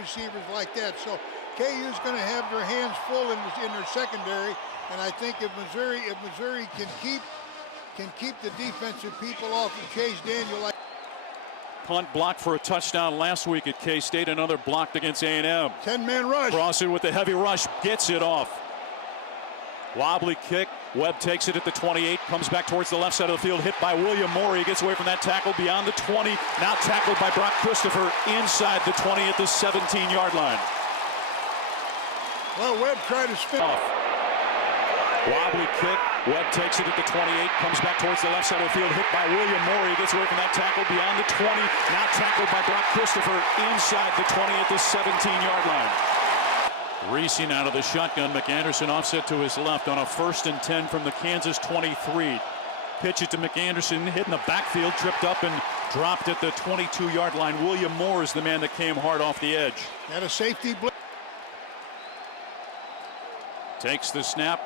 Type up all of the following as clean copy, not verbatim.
receivers like that. So KU's going to have their hands full in their secondary, and I think if Missouri can keep the defensive people off of Chase Daniel. Punt blocked for a touchdown last week at K-State. Another blocked against A&M. 10-man rush. Crossan with the heavy rush. Gets it off. Wobbly kick. Webb takes it at the 28. Comes back towards the left side of the field. Hit by William Moore. He gets away from that tackle beyond the 20. Now tackled by Brock Christopher inside the 20 at the 17-yard line. Well, Webb tried to spin off. Wobbly kick. Webb takes it at the 28. Comes back towards the left side of the field. Hit by William Moore. He gets away from that tackle beyond the 20. Now tackled by Brock Christopher inside the 20 at the 17-yard line. Racing out of the shotgun. McAnderson offset to his left on a 1st and 10 from the Kansas 23. Pitch it to McAnderson. Hit in the backfield. Tripped up and dropped at the 22-yard line. William Moore is the man that came hard off the edge. Had a safety blitz. Takes the snap.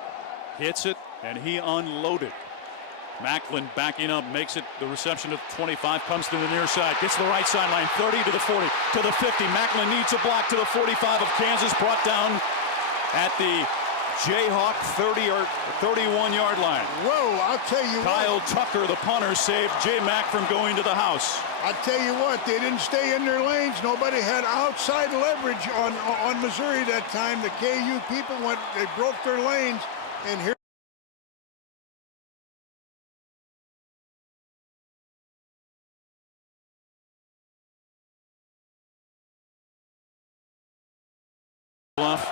Hits it, and he unloaded. Macklin backing up, makes it the reception to the 25, comes to the near side, gets to the right sideline, 30 to the 40, to the 50. Macklin needs a block to the 45 of Kansas, brought down at the Jayhawk 30 or 31-yard line. Whoa, I'll tell you Kyle Tucker, the punter, saved J-Mac from going to the house. I'll tell you what, they didn't stay in their lanes. Nobody had outside leverage on Missouri that time. The KU people they broke their lanes. And here left,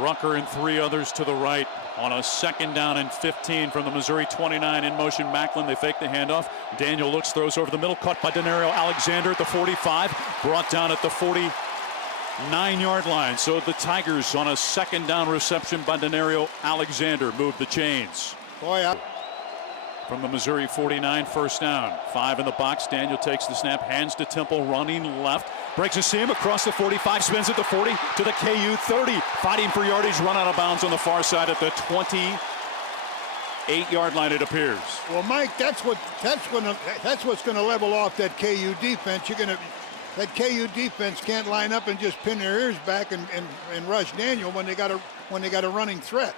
Rucker and 3 others to the right on a 2nd down and 15 from the Missouri 29. In motion Macklin, they fake the handoff. Daniel looks, throws over the middle, caught by Denario Alexander at the 45, brought down at the 49-yard line. So the Tigers on a 2nd down reception by Denario Alexander move the chains. From the Missouri 49, 1st down. 5 in the box. Daniel takes the snap, hands to Temple, running left, breaks a seam across the 45, spins at the 40 to the KU 30, fighting for yardage, run out of bounds on the far side at the 28-yard line, it appears. Well, Mike, that's what's going to level off that KU defense. That KU defense can't line up and just pin their ears back and rush Daniel when they got a running threat.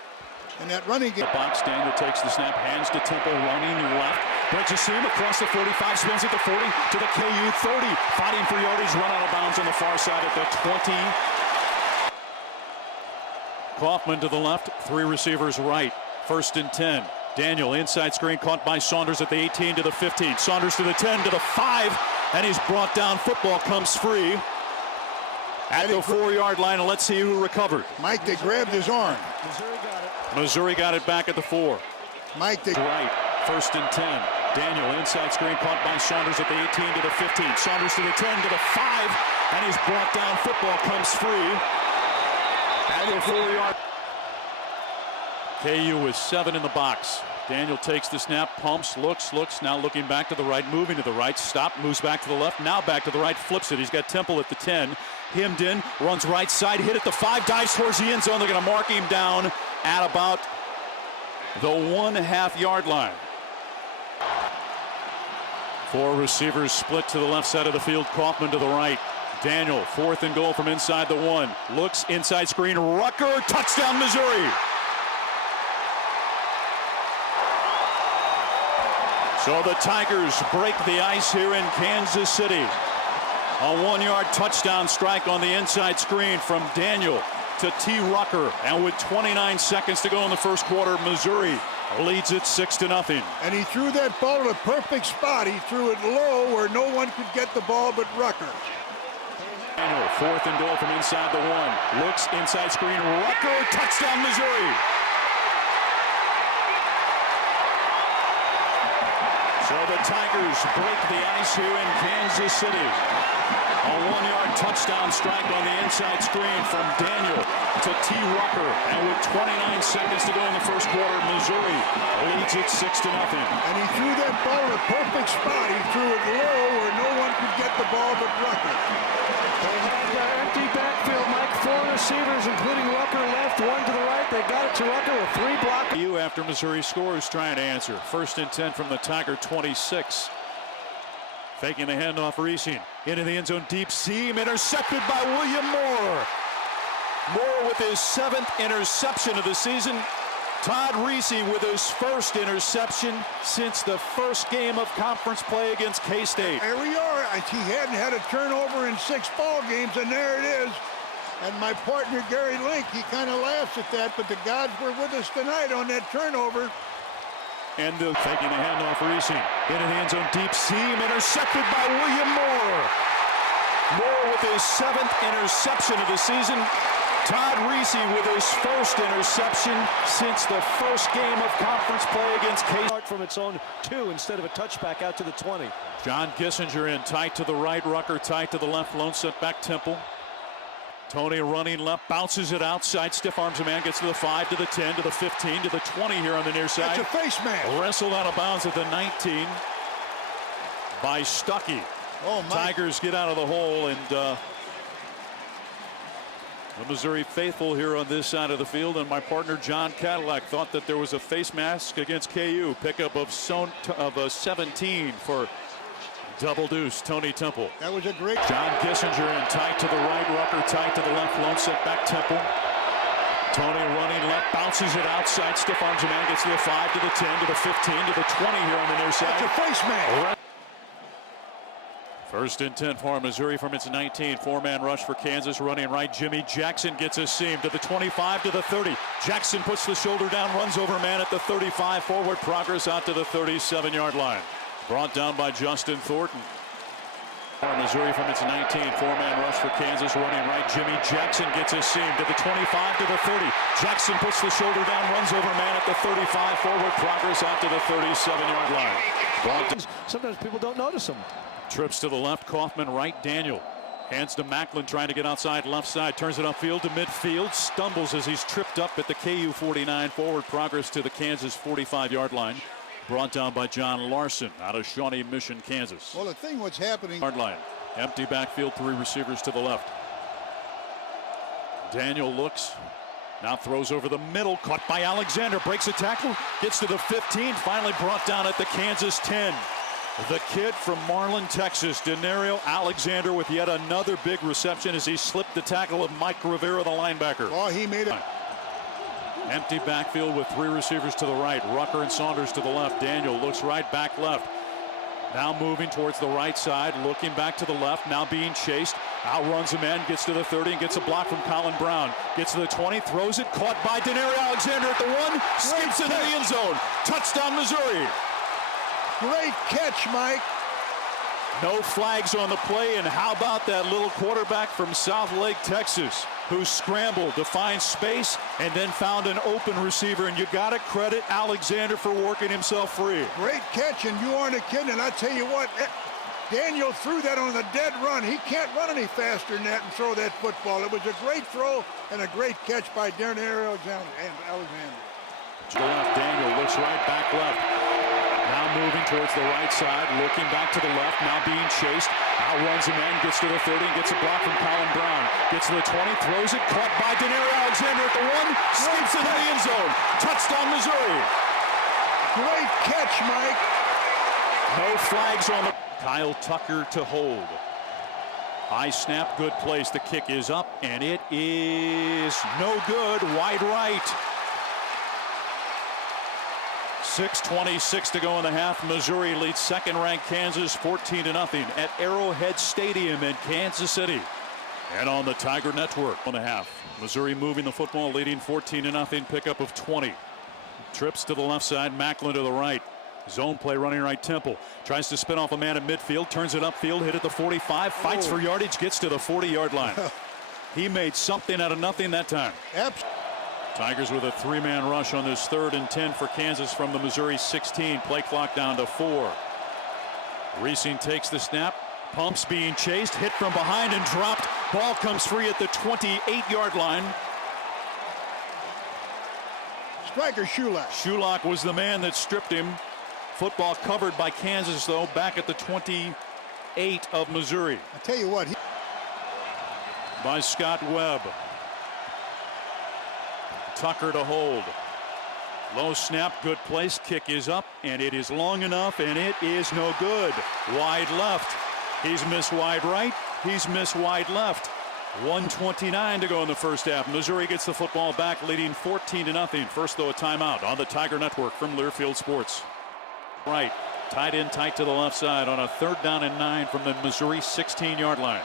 And that running game. The box, Daniel takes the snap, hands to Temple, running left, breaks a seam across the 45, spins at the 40 to the KU 30, fighting for yardage, run out of bounds on the far side at the 20. Kaufman to the left, 3 receivers right, 1st and 10. Daniel inside screen, caught by Saunders at the 18 to the 15. Saunders to the 10 to the 5, and he's brought down. Football comes free at the 4-yard line, and let's see who recovered. Mike, they grabbed his arm. Missouri got it back at the 4. Mike, right, 1st and 10. Daniel inside screen, caught by Saunders at the 18 to the 15. Saunders to the 10 to the 5, and he's brought down. Football comes free at the 4-yard. KU with 7 in the box. Daniel takes the snap, pumps, looks, now looking back to the right, moving to the right, stop, moves back to the left, now back to the right, flips it. He's got Temple at the 10, hemmed in, runs right side, hit at the 5, dives towards the end zone. They're going to mark him down at about the 1.5-yard line. 4 receivers split to the left side of the field, Kaufman to the right. Daniel, 4th and goal from inside the 1, looks inside screen, Rucker, touchdown Missouri. So the Tigers break the ice here in Kansas City. A 1-yard touchdown strike on the inside screen from Daniel to T. Rucker. And with 29 seconds to go in the 1st quarter, Missouri leads it 6-0. And he threw that ball to a perfect spot. He threw it low where no one could get the ball but Rucker. Daniel, 4th and goal from inside the 1. Looks inside screen, Rucker, touchdown Missouri. So the Tigers break the ice here in Kansas City. A 1-yard touchdown strike on the inside screen from Daniel to T. Rucker. And with 29 seconds to go in the 1st quarter, Missouri leads it 6-0. And he threw that ball in a perfect spot. He threw it low where no one could get the ball but Rucker. They had empty backfield, Mike. 4 receivers, including Rucker, left, 1 to the right. They got it to Rucker with 3 blocks. After Missouri scores, trying to answer. 1st and 10 from the Tiger 26. Faking the handoff, Reesing into the end zone, deep seam, intercepted by William Moore. Moore with his 7th interception of the season. Todd Reesing with his first interception since the first game of conference play against K-State. There we are. He hadn't had a turnover in 6 ball games, and there it is. And my partner, Gary Link, he kind of laughs at that, but the gods were with us tonight on that turnover. And faking the handoff, Reesing into the end zone, deep seam, intercepted by William Moore. Moore with his 7th interception of the season. Todd Reesing with his first interception since the first game of conference play against K-State. From its own 2 instead of a touchback out to the 20. John Kissinger in tight to the right, Rucker tight to the left, lone set back Temple. Tony running left, bounces it outside, stiff arms a man, gets to the 5, to the 10, to the 15, to the 20 here on the near side. That's a face mask. Wrestled out of bounds at the 19 by Stuckey. Oh, my. Tigers get out of the hole, and the Missouri faithful here on this side of the field, and my partner John Cadillac thought that there was a face mask against KU. Pickup of 17 for double deuce, Tony Temple. That was a great. John Kissinger in tight to the right, Rucker tight to the left, lone set back Temple. Tony running left, bounces it outside, stiff arms a man, gets to the 5, to the 10, to the 15, to the 20 here on the near side. That's a face mask. First and 10 for Missouri from its 19. 4-man rush for Kansas, running right. Jimmy Jackson gets a seam to the 25, to the 30. Jackson puts the shoulder down, runs over man at the 35. Forward progress out to the 37-yard line. Brought down by Justin Thornton. Missouri from its 19. 4-man rush for Kansas, running right. Jimmy Jackson gets a seam to the 25, to the 30. Jackson puts the shoulder down, runs over man at the 35. Forward progress out to the 37-yard line. Sometimes people don't notice them. Trips to the left, Kaufman right, Daniel. Hands to Macklin, trying to get outside left side. Turns it upfield to midfield. Stumbles as he's tripped up at the KU 49. Forward progress to the Kansas 45-yard line. Brought down by John Larson out of Shawnee Mission, Kansas. Well, the thing what's happening. Yard line. Empty backfield, 3 receivers to the left. Daniel looks. Now throws over the middle. Caught by Alexander. Breaks a tackle. Gets to the 15. Finally brought down at the Kansas 10. The kid from Marlin, Texas, Denario Alexander, with yet another big reception as he slipped the tackle of Mike Rivera, the linebacker. Oh, he made it. Empty backfield with 3 receivers to the right. Rucker and Saunders to the left. Daniel looks right, back left. Now moving towards the right side, looking back to the left, now being chased. Outruns a man, gets to the 30 and gets a block from Colin Brown. Gets to the 20, throws it, caught by Denario Alexander at the 1, skips into the end zone. Touchdown, Missouri. Great catch, Mike. No flags on the play, and how about that little quarterback from South Lake, Texas, who scrambled to find space and then found an open receiver, and you got to credit Alexander for working himself free. Great catch, and you aren't a kid, and I tell you what, Daniel threw that on a dead run. He can't run any faster than that and throw that football. It was a great throw and a great catch by Alexander. To the left, Daniel looks right, back left. Now moving towards the right side, looking back to the left, now being chased. Outruns a man, gets to the 30, and gets a block from Colin Brown. Gets to the 20, throws it, caught by Denario Alexander at the 1, skips into the end zone. Touchdown, Missouri. Great catch, Mike. No flags on the... Kyle Tucker to hold. High snap, good place. The kick is up, and it is no good. Wide right. 6:26 to go in the half. Missouri leads second-ranked Kansas 14-0 at Arrowhead Stadium in Kansas City. And on the Tiger Network on the half. Missouri moving the football, leading 14-0. Pickup of 20. Trips to the left side, Macklin to the right. Zone play running right, Temple. Tries to spin off a man at midfield, turns it upfield, hit at the 45, fights for yardage, gets to the 40-yard line. He made something out of nothing that time. Tigers with a 3-man rush on this 3rd and 10 for Kansas from the Missouri 16. Play clock down to 4. Reesing takes the snap, pumps, being chased, hit from behind and dropped. Ball comes free at the 28-yard line. Striker Shulak. Shulak was the man that stripped him. Football covered by Kansas, though, back at the 28 of Missouri. I tell you what. By Scott Webb. Tucker to hold. Low snap, good place, kick is up, and it is long enough, and it is no good. Wide left. He's missed wide right, he's missed wide left. 1:29 to go in the first half. Missouri gets the football back, leading 14-0. First, though, a timeout on the Tiger Network from Learfield Sports. Right, tied in tight to the left side on a 3rd down and 9 from the Missouri 16-yard line.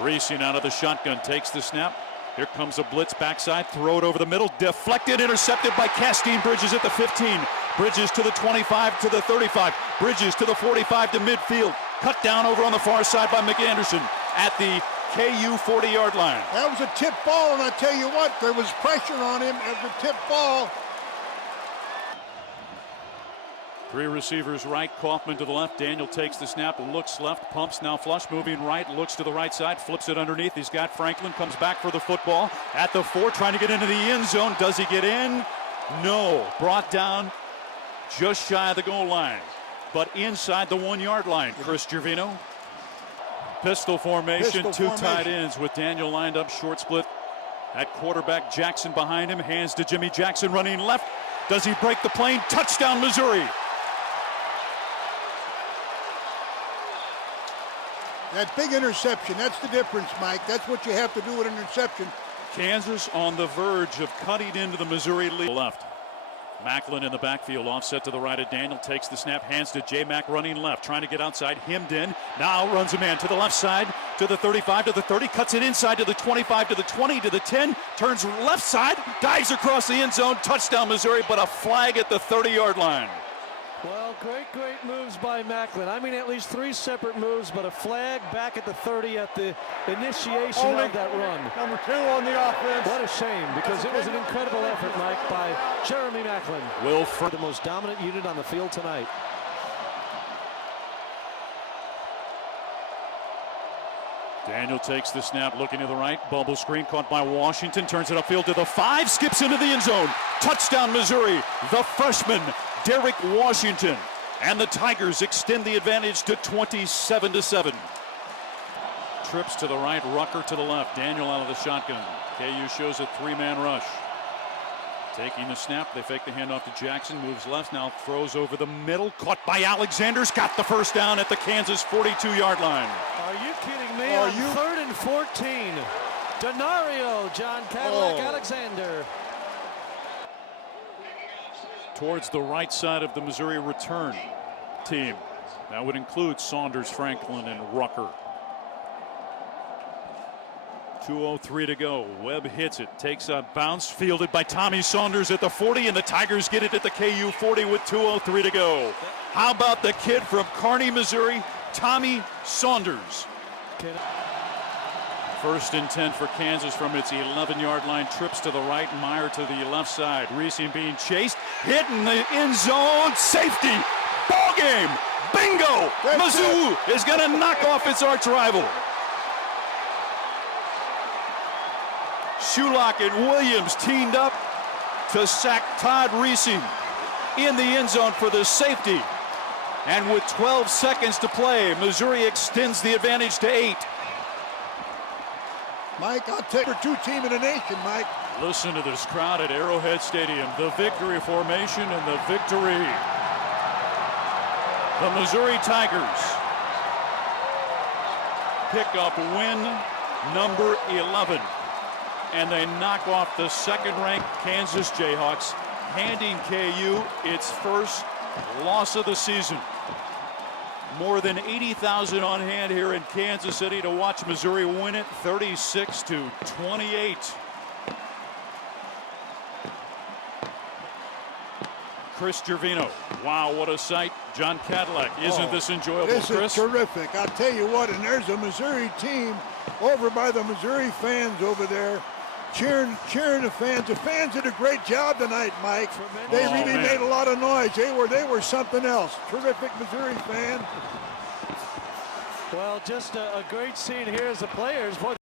Racing out of the shotgun, takes the snap. Here comes a blitz backside, throw it over the middle, deflected, intercepted by Castine Bridges at the 15. Bridges to the 25 to the 35. Bridges to the 45 to midfield. Cut down over on the far side by McAnderson at the KU 40-yard line. That was a tip ball, and I tell you what, there was pressure on him as a tip ball. 3 receivers right, Kaufman to the left. Daniel takes the snap, looks left, pumps, now flush, moving right, looks to the right side, flips it underneath. He's got Franklin, comes back for the football at the 4, trying to get into the end zone. Does he get in? No. Brought down just shy of the goal line, but inside the 1-yard line. Chris Gervino. Pistol formation, 2 tight ends with Daniel lined up, short split at quarterback. Jackson behind him, hands to Jimmy Jackson running left. Does he break the plane? Touchdown, Missouri. That big interception, that's the difference, Mike. That's what you have to do with an interception. Kansas on the verge of cutting into the Missouri lead. Left. Macklin in the backfield, offset to the right of Daniel, takes the snap, hands to J-Mac running left, trying to get outside, hemmed in, now runs a man to the left side, to the 35, to the 30, cuts it inside to the 25, to the 20, to the 10, turns left side, dives across the end zone, touchdown Missouri, but a flag at the 30-yard line. Well, great moves by Macklin. I mean, at least 3 separate moves, but a flag back at the 30 at the initiation of that run. Number 2 on the offense. What a shame, because it was an incredible effort, Mike, by Jeremy Macklin. The most dominant unit on the field tonight. Daniel takes the snap, looking to the right, bubble screen caught by Washington, turns it upfield to the 5, skips into the end zone. Touchdown Missouri, the freshman, Derek Washington. And the Tigers extend the advantage to 27-7. Trips to the right, Rucker to the left, Daniel out of the shotgun. KU shows a 3-man rush. Taking the snap, they fake the handoff to Jackson, moves left, now throws over the middle, caught by Alexander's, got the first down at the Kansas 42-yard line. Are you kidding me? On 3rd and 14, Denario, John Cadillac Alexander. Towards the right side of the Missouri return team. That would include Saunders, Franklin, and Rucker. 2:03 to go. Webb hits it, takes a bounce, fielded by Tommy Saunders at the 40, and the Tigers get it at the KU 40 with 2:03 to go. How about the kid from Kearney, Missouri, Tommy Saunders? 1st and 10 for Kansas from its 11-yard line. Trips to the right, Meyer to the left side. Reese being chased, hit in the end zone, safety, ball game, bingo! Mizzou is going to knock off its arch rival. Shulock and Williams teamed up to sack Todd Reese in the end zone for the safety. And with 12 seconds to play, Missouri extends the advantage to 8. Mike, I'll take the 2 team in the nation, Mike. Listen to this crowd at Arrowhead Stadium. The victory formation and the victory. The Missouri Tigers pick up win number 11. And they knock off the 2nd-ranked Kansas Jayhawks, handing KU its first loss of the season. More than 80,000 on hand here in Kansas City to watch Missouri win it 36-28. Chris Gervino. Wow, what a sight. John Cadillac. Isn't this enjoyable, This Chris? is terrific. I'll tell you what, and there's a Missouri team over by the Missouri fans over there cheering the fans. The fans did a great job tonight, Mike. They really made a lot of noise. They were something else. Terrific Missouri fan. Well, just a great scene here as the players. Boy,